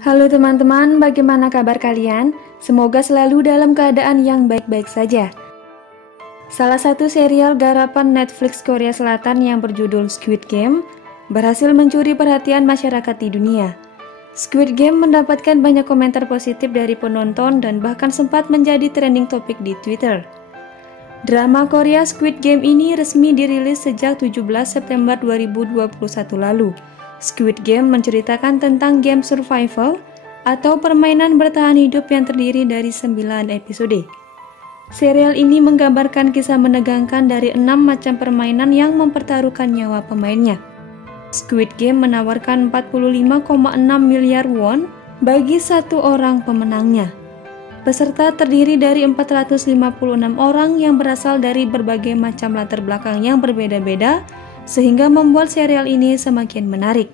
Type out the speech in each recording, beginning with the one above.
Halo teman-teman, bagaimana kabar kalian? Semoga selalu dalam keadaan yang baik-baik saja. Salah satu serial garapan Netflix Korea Selatan yang berjudul Squid Game berhasil mencuri perhatian masyarakat di dunia. Squid Game mendapatkan banyak komentar positif dari penonton dan bahkan sempat menjadi trending topik di Twitter. Drama Korea Squid Game ini resmi dirilis sejak 17 September 2021 lalu. Squid Game menceritakan tentang game survival atau permainan bertahan hidup yang terdiri dari 9 episode. Serial ini menggambarkan kisah menegangkan dari 6 macam permainan yang mempertaruhkan nyawa pemainnya. Squid Game menawarkan 45,6 miliar won bagi satu orang pemenangnya. Peserta terdiri dari 456 orang yang berasal dari berbagai macam latar belakang yang berbeda-beda, sehingga membuat serial ini semakin menarik.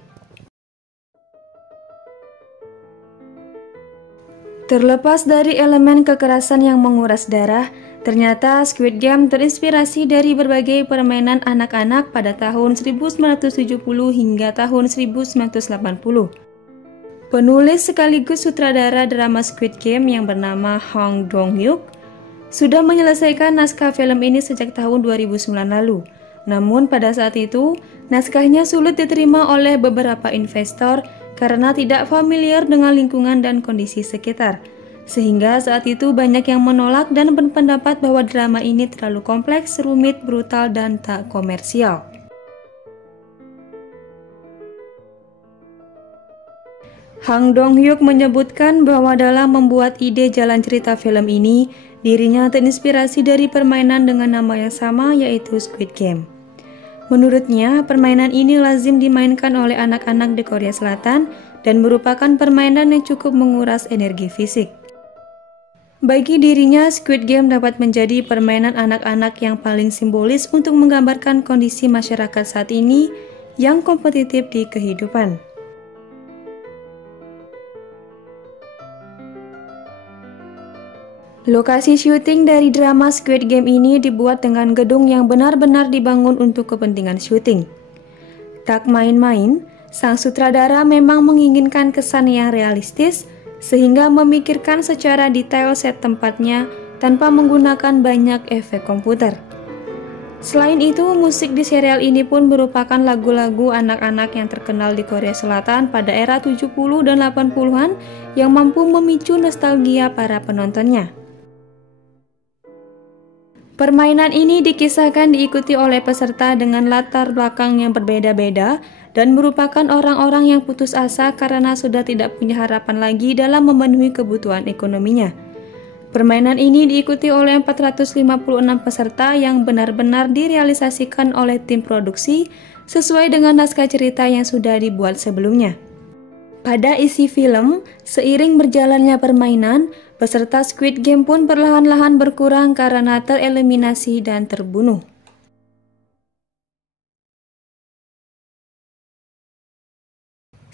Terlepas dari elemen kekerasan yang menguras darah, ternyata Squid Game terinspirasi dari berbagai permainan anak-anak pada tahun 1970 hingga tahun 1980. Penulis sekaligus sutradara drama Squid Game yang bernama Hong Dong-hyuk sudah menyelesaikan naskah film ini sejak tahun 2009 lalu. Namun pada saat itu, naskahnya sulit diterima oleh beberapa investor karena tidak familiar dengan lingkungan dan kondisi sekitar. Sehingga saat itu banyak yang menolak dan berpendapat bahwa drama ini terlalu kompleks, rumit, brutal, dan tak komersial. Hang Dong-hyuk menyebutkan bahwa dalam membuat ide jalan cerita film ini, dirinya terinspirasi dari permainan dengan nama yang sama, yaitu Squid Game. Menurutnya, permainan ini lazim dimainkan oleh anak-anak di Korea Selatan dan merupakan permainan yang cukup menguras energi fisik. Bagi dirinya, Squid Game dapat menjadi permainan anak-anak yang paling simbolis untuk menggambarkan kondisi masyarakat saat ini yang kompetitif di kehidupan. Lokasi syuting dari drama Squid Game ini dibuat dengan gedung yang benar-benar dibangun untuk kepentingan syuting. Tak main-main, sang sutradara memang menginginkan kesan yang realistis sehingga memikirkan secara detail set tempatnya tanpa menggunakan banyak efek komputer. Selain itu, musik di serial ini pun merupakan lagu-lagu anak-anak yang terkenal di Korea Selatan pada era 70 dan 80-an yang mampu memicu nostalgia para penontonnya. Permainan ini dikisahkan diikuti oleh peserta dengan latar belakang yang berbeda-beda dan merupakan orang-orang yang putus asa karena sudah tidak punya harapan lagi dalam memenuhi kebutuhan ekonominya. Permainan ini diikuti oleh 456 peserta yang benar-benar direalisasikan oleh tim produksi sesuai dengan naskah cerita yang sudah dibuat sebelumnya. Pada isi film, seiring berjalannya permainan, peserta Squid Game pun perlahan-lahan berkurang karena tereliminasi dan terbunuh.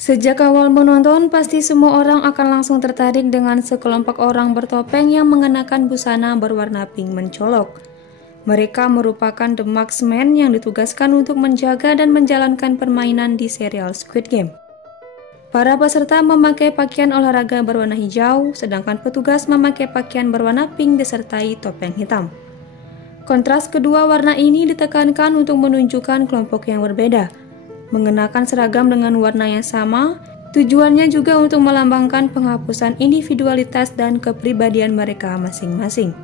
Sejak awal menonton, pasti semua orang akan langsung tertarik dengan sekelompok orang bertopeng yang mengenakan busana berwarna pink mencolok. Mereka merupakan The Marksmen yang ditugaskan untuk menjaga dan menjalankan permainan di serial Squid Game. Para peserta memakai pakaian olahraga berwarna hijau, sedangkan petugas memakai pakaian berwarna pink disertai topeng hitam. Kontras kedua warna ini ditekankan untuk menunjukkan kelompok yang berbeda. Mengenakan seragam dengan warna yang sama, tujuannya juga untuk melambangkan penghapusan individualitas dan kepribadian mereka masing-masing.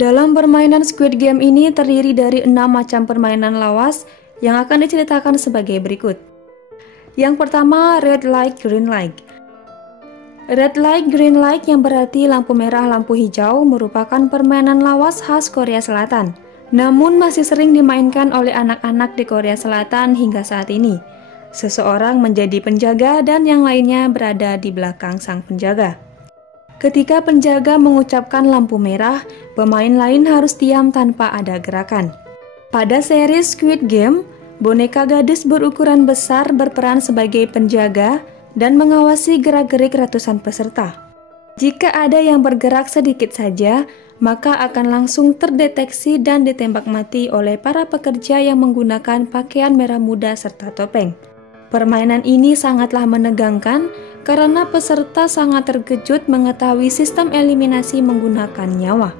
Dalam permainan Squid Game ini terdiri dari 6 macam permainan lawas yang akan diceritakan sebagai berikut. Yang pertama, Red Light, Green Light. Red Light, Green Light yang berarti lampu merah, lampu hijau merupakan permainan lawas khas Korea Selatan. Namun masih sering dimainkan oleh anak-anak di Korea Selatan hingga saat ini. Seseorang menjadi penjaga dan yang lainnya berada di belakang sang penjaga. Ketika penjaga mengucapkan lampu merah, pemain lain harus diam tanpa ada gerakan. Pada seri Squid Game, boneka gadis berukuran besar berperan sebagai penjaga dan mengawasi gerak-gerik ratusan peserta. Jika ada yang bergerak sedikit saja, maka akan langsung terdeteksi dan ditembak mati oleh para pekerja yang menggunakan pakaian merah muda serta topeng. Permainan ini sangatlah menegangkan karena peserta sangat terkejut mengetahui sistem eliminasi menggunakan nyawa.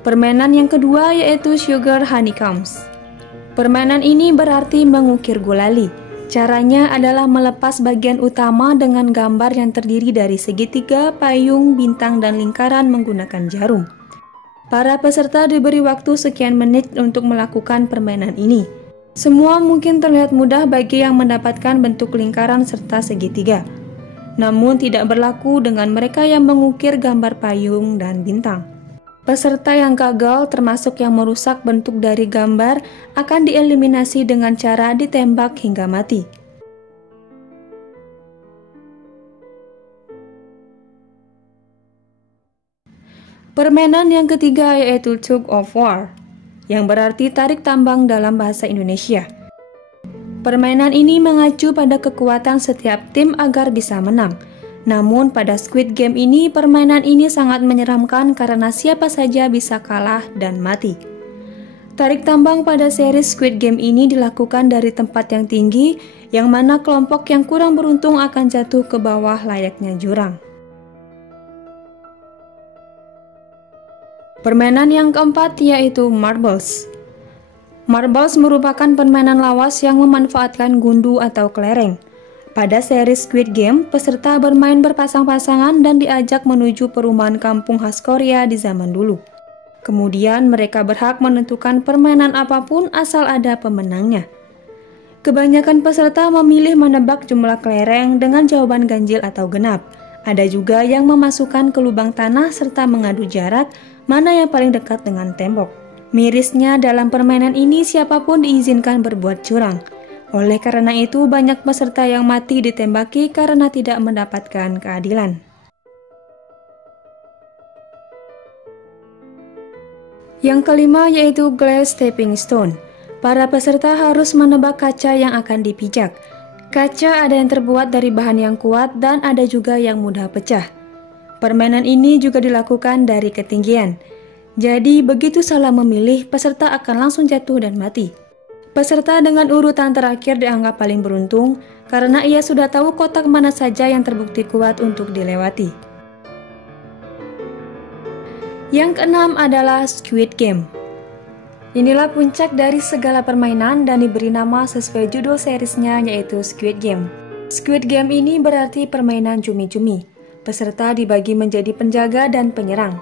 Permainan yang kedua yaitu Sugar Honeycombs. Permainan ini berarti mengukir gulali. Caranya adalah melepas bagian utama dengan gambar yang terdiri dari segitiga, payung, bintang, dan lingkaran menggunakan jarum. Para peserta diberi waktu sekian menit untuk melakukan permainan ini. Semua mungkin terlihat mudah bagi yang mendapatkan bentuk lingkaran serta segitiga. Namun tidak berlaku dengan mereka yang mengukir gambar payung dan bintang. Peserta yang gagal, termasuk yang merusak bentuk dari gambar, akan dieliminasi dengan cara ditembak hingga mati. Permainan yang ketiga yaitu Tug of War, yang berarti tarik tambang dalam bahasa Indonesia. Permainan ini mengacu pada kekuatan setiap tim agar bisa menang. Namun pada Squid Game ini, permainan ini sangat menyeramkan karena siapa saja bisa kalah dan mati. Tarik tambang pada seri Squid Game ini dilakukan dari tempat yang tinggi, yang mana kelompok yang kurang beruntung akan jatuh ke bawah layaknya jurang. Permainan yang keempat yaitu Marbles. Marbles merupakan permainan lawas yang memanfaatkan gundu atau kelereng. Pada seri Squid Game, peserta bermain berpasang-pasangan dan diajak menuju perumahan kampung khas Korea di zaman dulu. Kemudian mereka berhak menentukan permainan apapun asal ada pemenangnya. Kebanyakan peserta memilih menebak jumlah kelereng dengan jawaban ganjil atau genap. Ada juga yang memasukkan ke lubang tanah serta mengadu jarak mana yang paling dekat dengan tembok. Mirisnya dalam permainan ini siapapun diizinkan berbuat curang. Oleh karena itu, banyak peserta yang mati ditembaki karena tidak mendapatkan keadilan. Yang kelima yaitu Glass Stepping Stone. Para peserta harus menebak kaca yang akan dipijak. Kaca ada yang terbuat dari bahan yang kuat dan ada juga yang mudah pecah. Permainan ini juga dilakukan dari ketinggian. Jadi, begitu salah memilih, peserta akan langsung jatuh dan mati. Peserta dengan urutan terakhir dianggap paling beruntung karena ia sudah tahu kotak mana saja yang terbukti kuat untuk dilewati. Yang keenam adalah Squid Game. Inilah puncak dari segala permainan dan diberi nama sesuai judul seriesnya yaitu Squid Game. Squid Game ini berarti permainan cumi-cumi. Peserta dibagi menjadi penjaga dan penyerang.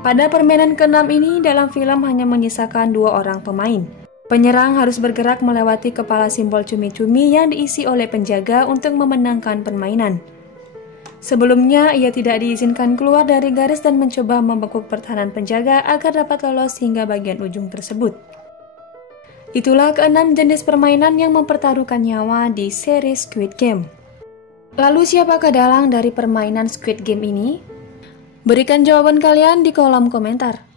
Pada permainan keenam ini dalam film hanya menyisakan 2 orang pemain. Penyerang harus bergerak melewati kepala simbol cumi-cumi yang diisi oleh penjaga untuk memenangkan permainan. Sebelumnya, ia tidak diizinkan keluar dari garis dan mencoba membekuk pertahanan penjaga agar dapat lolos hingga bagian ujung tersebut. Itulah keenam jenis permainan yang mempertaruhkan nyawa di seri Squid Game. Lalu siapakah dalang dari permainan Squid Game ini? Berikan jawaban kalian di kolom komentar.